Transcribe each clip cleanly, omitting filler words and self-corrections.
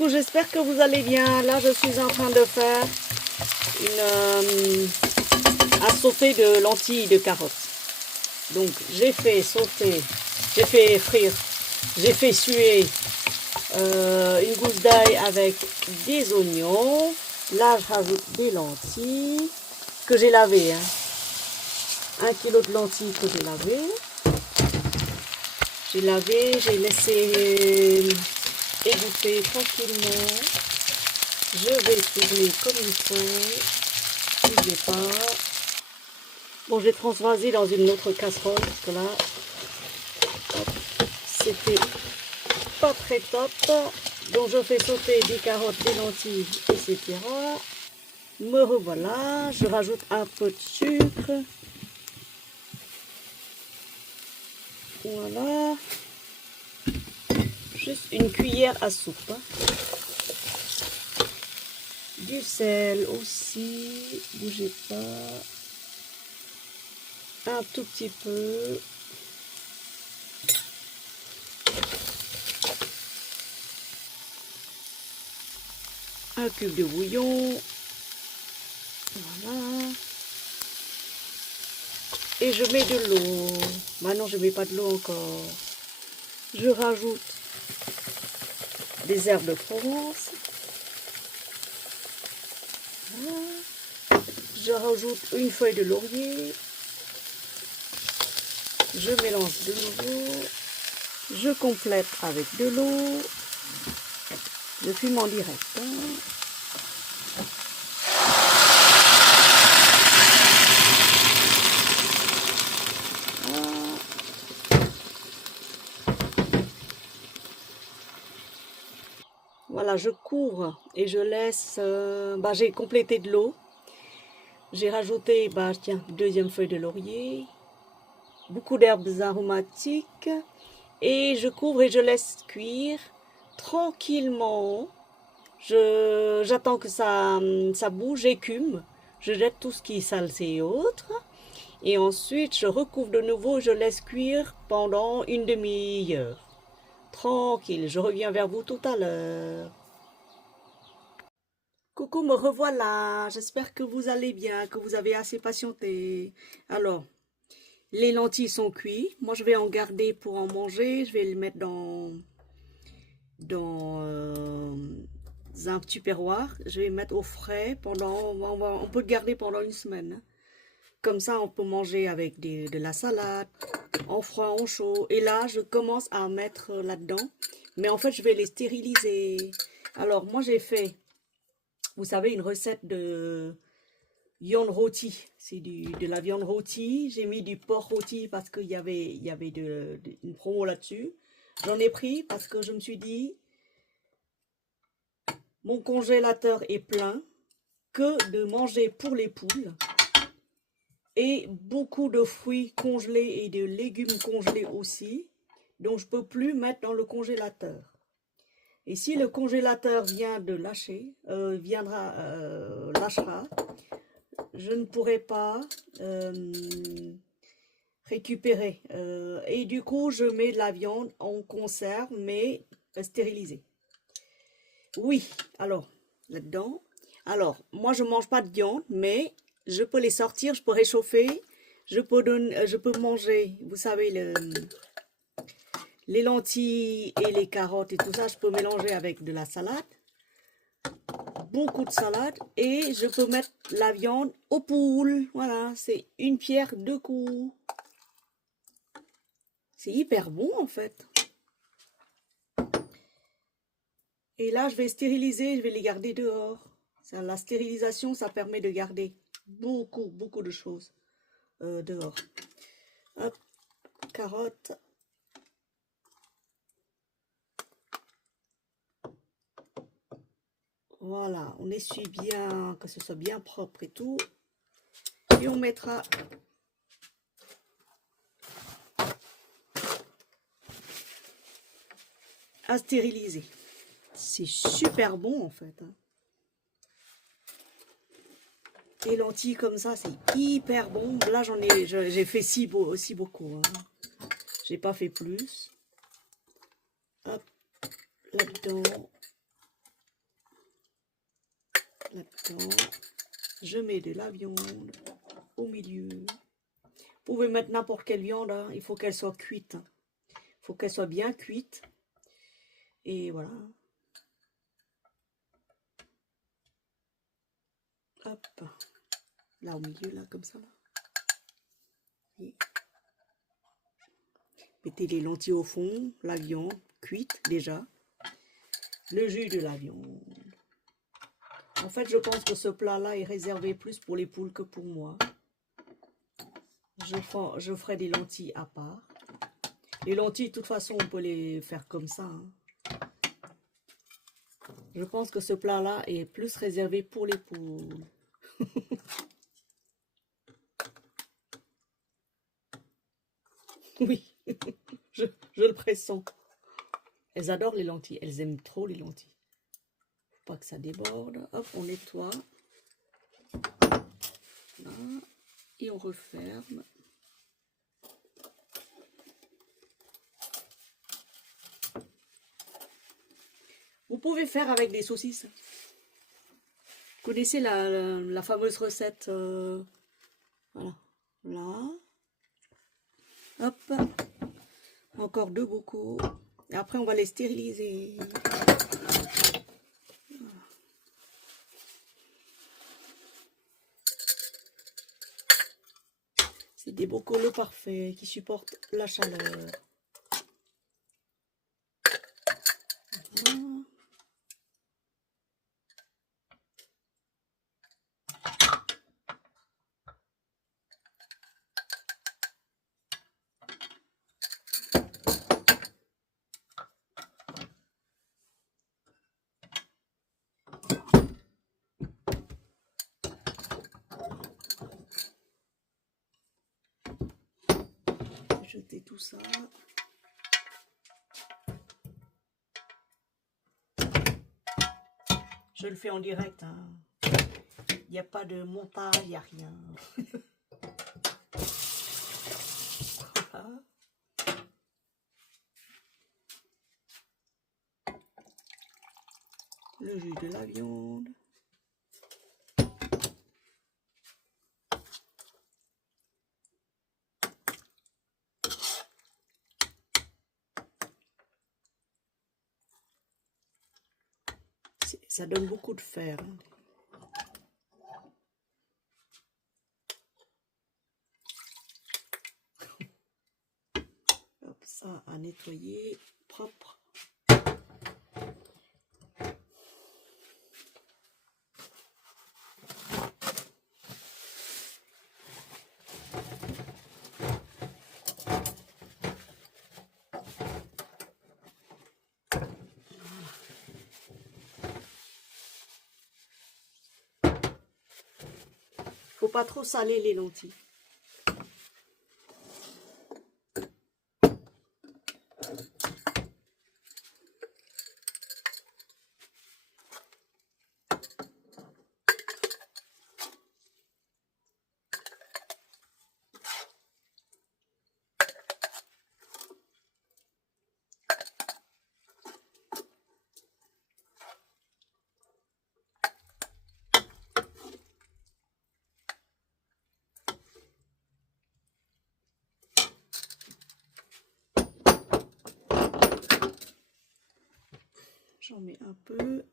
Coucou, j'espère que vous allez bien. Là, je suis en train de faire un sauté de lentilles et de carottes. Donc, j'ai fait sauter, j'ai fait frire, j'ai fait suer une gousse d'ail avec des oignons. Là, je rajoute des lentilles que j'ai lavées. 1 kilo de lentilles que j'ai lavées. J'ai lavé, j'ai laissé égoutter tranquillement. Je vais tourner comme il faut. N'oubliez pas. Bon, j'ai transvasé dans une autre casserole parce que là, c'était pas très top. Donc, je fais sauter des carottes, des lentilles, etc. Me revoilà. Je rajoute un peu de sucre. Voilà. Juste une cuillère à soupe. Du sel aussi. Bougez pas. Un tout petit peu. Un cube de bouillon. Voilà. Et je mets de l'eau. Maintenant, je ne mets pas de l'eau encore. Je rajoute des herbes de Provence. Voilà. Je rajoute une feuille de laurier. Je mélange de nouveau. Je complète avec de l'eau. Je fume en direct. Voilà, je couvre et je laisse. J'ai complété de l'eau. J'ai rajouté, tiens, deuxième feuille de laurier. Beaucoup d'herbes aromatiques. Et je couvre et je laisse cuire tranquillement. J'attends que ça bouge, j'écume. Je jette tout ce qui est saleté et autres. Et ensuite, je recouvre de nouveau et je laisse cuire pendant une demi-heure. Tranquille, je reviens vers vous tout à l'heure. Coucou, me revoilà. J'espère que vous allez bien, que vous avez assez patienté. Alors, les lentilles sont cuites. Moi, je vais en garder pour en manger. Je vais les mettre dans un tupperware. Je vais mettre au frais pendant. On peut le garder pendant une semaine. Comme ça, on peut manger avec de la salade, en froid, en chaud. Et là, je commence à mettre là-dedans. Mais en fait, je vais les stériliser. Alors, moi, j'ai fait, vous savez, une recette de viande rôtie. C'est de la viande rôtie. J'ai mis du porc rôti parce qu'il y avait une promo là-dessus. J'en ai pris parce que je me suis dit, mon congélateur est plein, que de manger pour les poules. Et beaucoup de fruits congelés et de légumes congelés aussi. Donc, je ne peux plus mettre dans le congélateur. Et si le congélateur vient de lâcher, lâchera, je ne pourrai pas récupérer. Et du coup, je mets de la viande en conserve, mais stérilisée. Oui, alors, là-dedans. Alors, moi, je ne mange pas de viande, mais je peux les sortir, je peux réchauffer, je peux manger, vous savez, les lentilles et les carottes et tout ça, je peux mélanger avec de la salade, beaucoup de salade, et je peux mettre la viande aux poules. Voilà, c'est une pierre deux coups. C'est hyper bon en fait. Et là, je vais stériliser, je vais les garder dehors. La stérilisation, ça permet de garder beaucoup de choses dehors. Hop, carottes. Voilà, on essuie bien, que ce soit bien propre et tout. Et on mettra à stériliser. C'est super bon en fait. Les lentilles comme ça, c'est hyper bon. Là, j'ai fait aussi beaucoup. J'ai pas fait plus. Hop, là-dedans. Là-dedans, je mets de la viande au milieu. Vous pouvez mettre n'importe quelle viande, hein. Il faut qu'elle soit cuite. Il faut qu'elle soit bien cuite. Et voilà. Hop. Là au milieu, là, comme ça. Là. Et mettez les lentilles au fond, la viande cuite déjà. Le jus de la viande. En fait, je pense que ce plat-là est réservé plus pour les poules que pour moi. Je ferai des lentilles à part. Les lentilles, de toute façon, on peut les faire comme ça. Hein. Je pense que ce plat-là est plus réservé pour les poules. Oui, je le pressens. Elles adorent les lentilles. Elles aiment trop les lentilles. Faut pas que ça déborde. Hop, on nettoie. Là. Et on referme. Vous pouvez faire avec des saucisses. Vous connaissez la fameuse recette voilà. Là. Hop. Encore 2 bocaux. Et après, on va les stériliser. C'est des bocaux parfaits qui supportent la chaleur. Voilà. Jeter tout ça. Je le fais en direct. Hein. Il n'y a pas de montage, il n'y a rien. Voilà. Le jus de la viande. Ça donne beaucoup de fer. Hein. Hop, ça à nettoyer propre. Faut pas trop saler les lentilles. J'en mets un peu.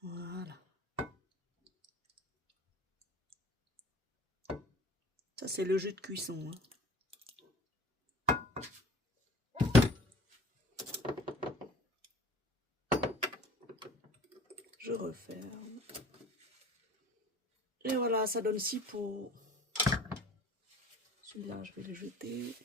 Voilà. Ça, c'est le jus de cuisson. Hein. Je referme. Et voilà, ça donne 6 pots. Celui-là, je vais le jeter.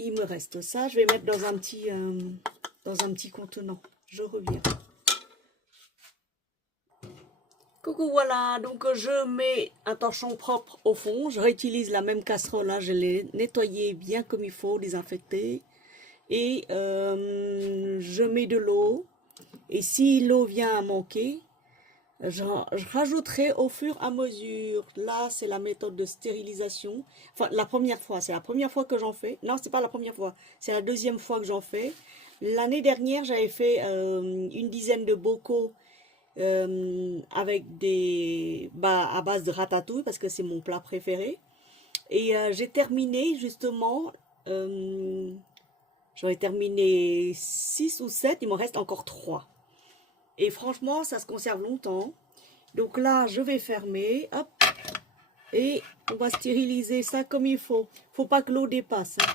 il me reste ça. Je vais mettre dans un petit contenant. Je reviens. Coucou, voilà, donc je mets un torchon propre au fond, je réutilise la même casserole, là, je l'ai nettoyée bien comme il faut, désinfectée, et je mets de l'eau, et si l'eau vient à manquer, je rajouterai au fur et à mesure. Là, c'est la méthode de stérilisation, enfin la première fois, c'est la première fois que j'en fais, non, c'est pas la première fois, c'est la deuxième fois que j'en fais. L'année dernière, j'avais fait une dizaine de bocaux avec à base de ratatouille parce que c'est mon plat préféré. Et j'ai terminé justement, j'en ai terminé 6 ou 7, il m'en reste encore 3. Et franchement, ça se conserve longtemps. Donc là, je vais fermer, hop, et on va stériliser ça comme il faut. Faut pas que l'eau dépasse, hein.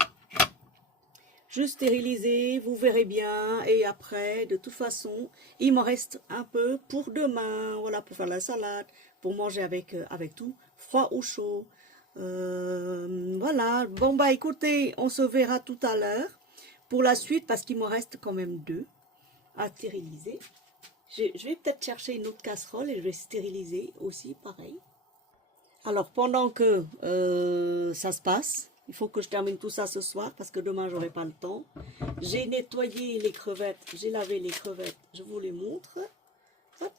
Juste stériliser, vous verrez bien. Et après, de toute façon, il m'en reste un peu pour demain. Voilà, pour faire la salade, pour manger avec tout, froid ou chaud. Voilà. Bon, bah écoutez, on se verra tout à l'heure pour la suite parce qu'il me reste quand même 2 à stériliser. Je vais peut-être chercher une autre casserole et je vais stériliser aussi, pareil. Alors, pendant que ça se passe, il faut que je termine tout ça ce soir parce que demain, j'aurai pas le temps. J'ai nettoyé les crevettes, j'ai lavé les crevettes, je vous les montre. Hop.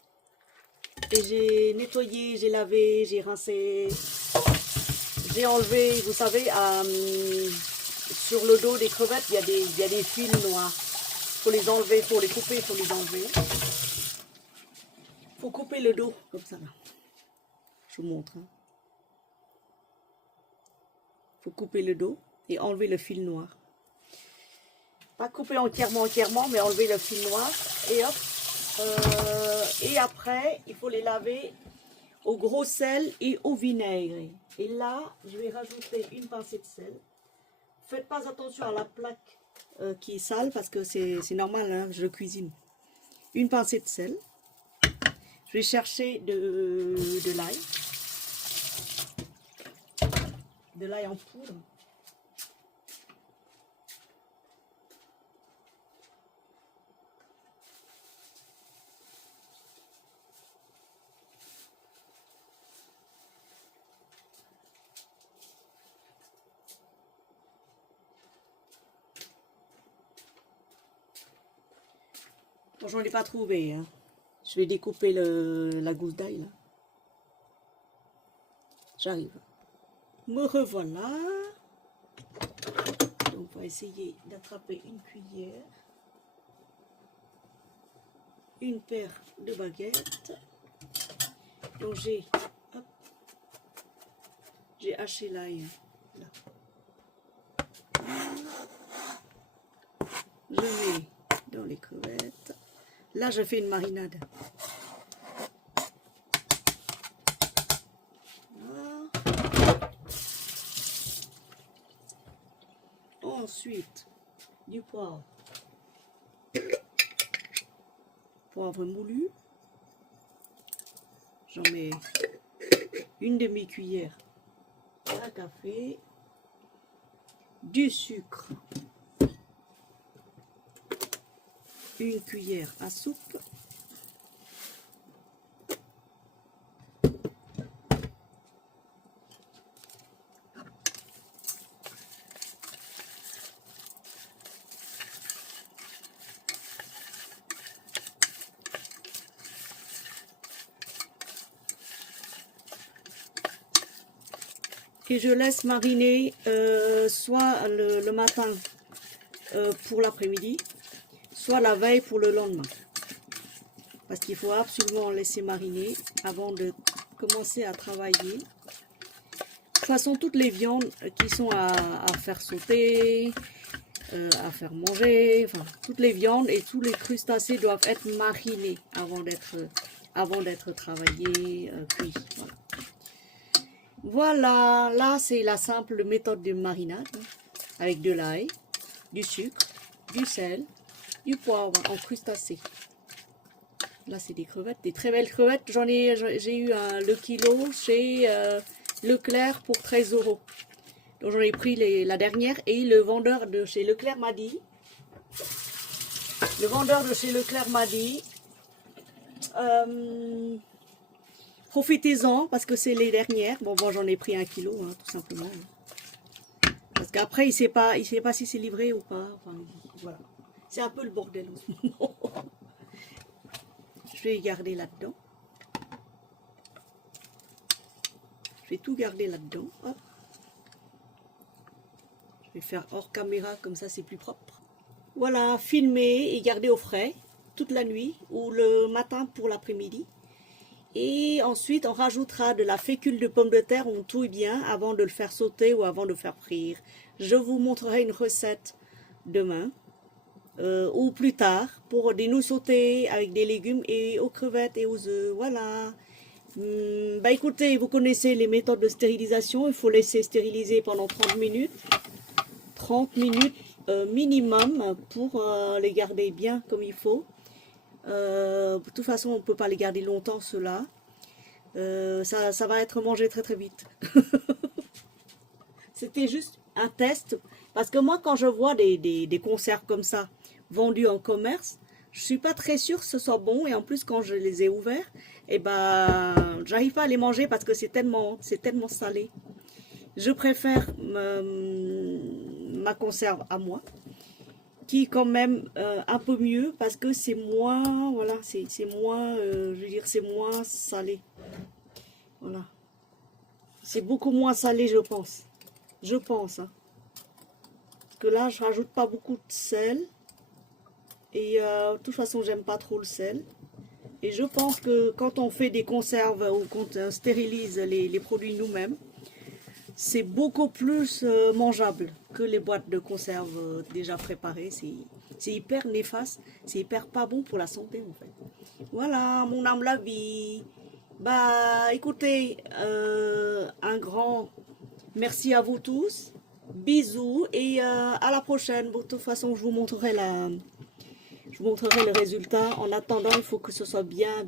Et j'ai nettoyé, j'ai lavé, j'ai rincé, j'ai enlevé, vous savez, sur le dos des crevettes, il y a des fils noirs. Il faut les enlever, il faut les couper, il faut les enlever. Il faut couper le dos, comme ça là. Je vous montre, hein. Faut couper le dos et enlever le fil noir. Pas couper entièrement, mais enlever le fil noir. Et hop. Et après, il faut les laver au gros sel et au vinaigre. Et là, je vais rajouter une pincée de sel. Faites pas attention à la plaque qui est sale parce que c'est normal, hein, je cuisine. Une pincée de sel. Je vais chercher de l'ail. De l'ail en poudre. Bon, j'en ai pas trouvé, hein. Je vais découper la gousse d'ail là. J'arrive. Me revoilà. Donc on va essayer d'attraper une cuillère, une paire de baguettes. Donc j'ai haché l'ail là. Je mets dans les crevettes. Là je fais une marinade. Ensuite, du poivre. Poivre moulu. J'en mets une demi-cuillère à café. Du sucre. Une cuillère à soupe. Et je laisse mariner soit le matin pour l'après-midi, soit la veille pour le lendemain. Parce qu'il faut absolument laisser mariner avant de commencer à travailler. De toute façon, toutes les viandes qui sont à faire sauter, à faire manger, enfin, toutes les viandes et tous les crustacés doivent être marinés avant d'être travaillés, cuits. Voilà. Voilà, là c'est la simple méthode de marinade, hein, avec de l'ail, du sucre, du sel, du poivre en crustacé. Là c'est des crevettes, des très belles crevettes. J'ai eu le kilo chez Leclerc pour 13 €. J'en ai pris la dernière et le vendeur de chez Leclerc m'a dit, profitez-en parce que c'est les dernières. Bon, j'en ai pris 1 kilo, hein, tout simplement. Parce qu'après, il sait pas si c'est livré ou pas. Enfin, voilà. C'est un peu le bordel en ce moment. Je vais garder là-dedans. Je vais tout garder là-dedans. Hop. Je vais faire hors caméra, comme ça c'est plus propre. Voilà, filmer et garder au frais toute la nuit ou le matin pour l'après-midi. Et ensuite, on rajoutera de la fécule de pomme de terre, on touille bien avant de le faire sauter ou avant de le faire frire. Je vous montrerai une recette demain ou plus tard pour des nouilles sautées avec des légumes et aux crevettes et aux œufs. Voilà. Bah écoutez, vous connaissez les méthodes de stérilisation. Il faut laisser stériliser pendant 30 minutes. 30 minutes minimum pour les garder bien comme il faut. De toute façon, on ne peut pas les garder longtemps, ceux-là. Ça va être mangé très très vite. C'était juste un test. Parce que moi, quand je vois des conserves comme ça, vendus en commerce, je suis pas très sûre que ce soit bon. Et en plus, quand je les ai ouverts, eh ben, j'arrive pas à les manger parce que c'est tellement salé. Je préfère ma conserve à moi, qui est quand même un peu mieux parce que c'est moins, voilà, c'est moins, je veux dire, c'est moins salé. Voilà. C'est beaucoup moins salé, je pense. Je pense, hein. Parce que là, je rajoute pas beaucoup de sel. Et de toute façon, j'aime pas trop le sel. Et je pense que quand on fait des conserves ou quand on stérilise les produits nous-mêmes, c'est beaucoup plus mangeable que les boîtes de conserve déjà préparées. C'est hyper néfaste, c'est hyper pas bon pour la santé en fait. Voilà, mon âme la vie. Bah écoutez, un grand merci à vous tous. Bisous et à la prochaine. De toute façon, je vous montrerai le résultat. En attendant, il faut que ce soit bien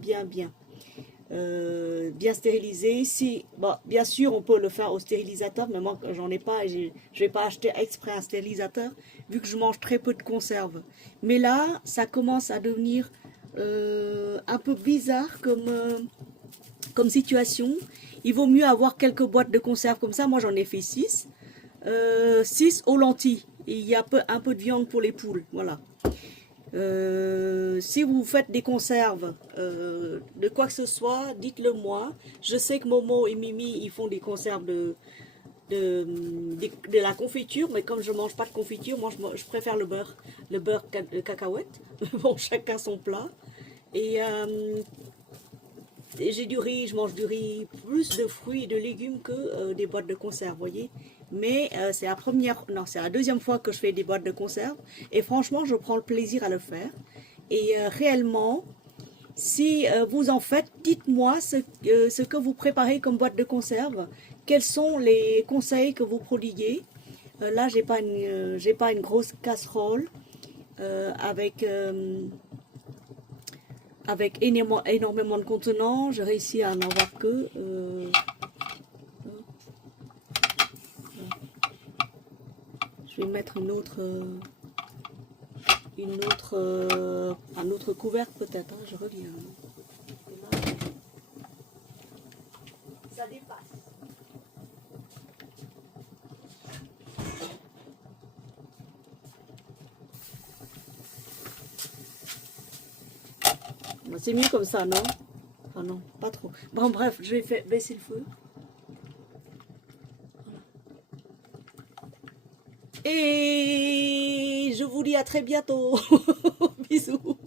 stérilisé. Si, bon, bien sûr, on peut le faire au stérilisateur, mais moi, j'en ai pas et je vais pas acheter exprès un stérilisateur vu que je mange très peu de conserve. Mais là, ça commence à devenir un peu bizarre comme situation. Il vaut mieux avoir quelques boîtes de conserve comme ça. Moi, j'en ai fait 6. 6 aux lentilles. Et il y a un peu de viande pour les poules. Voilà. Si vous faites des conserves de quoi que ce soit, dites-le moi. Je sais que Momo et Mimi ils font des conserves de la confiture, mais comme je mange pas de confiture, moi je préfère le beurre de cacahuète. Bon, chacun son plat. Et j'ai du riz, je mange du riz, plus de fruits et de légumes que des boîtes de conserve, voyez. Mais c'est la deuxième fois que je fais des boîtes de conserve. Et franchement, je prends le plaisir à le faire. Et réellement, si vous en faites, dites-moi ce que vous préparez comme boîte de conserve. Quels sont les conseils que vous prodiguez. Là, j'ai pas une grosse casserole avec énormément de contenants. J'ai réussi à n'en avoir que... je vais mettre un autre couvercle peut-être. Hein, je reviens. Là, ça dépasse. C'est mieux comme ça, non? Ah non, pas trop. Bon, bref, je vais baisser le feu. Et je vous dis à très bientôt. Bisous.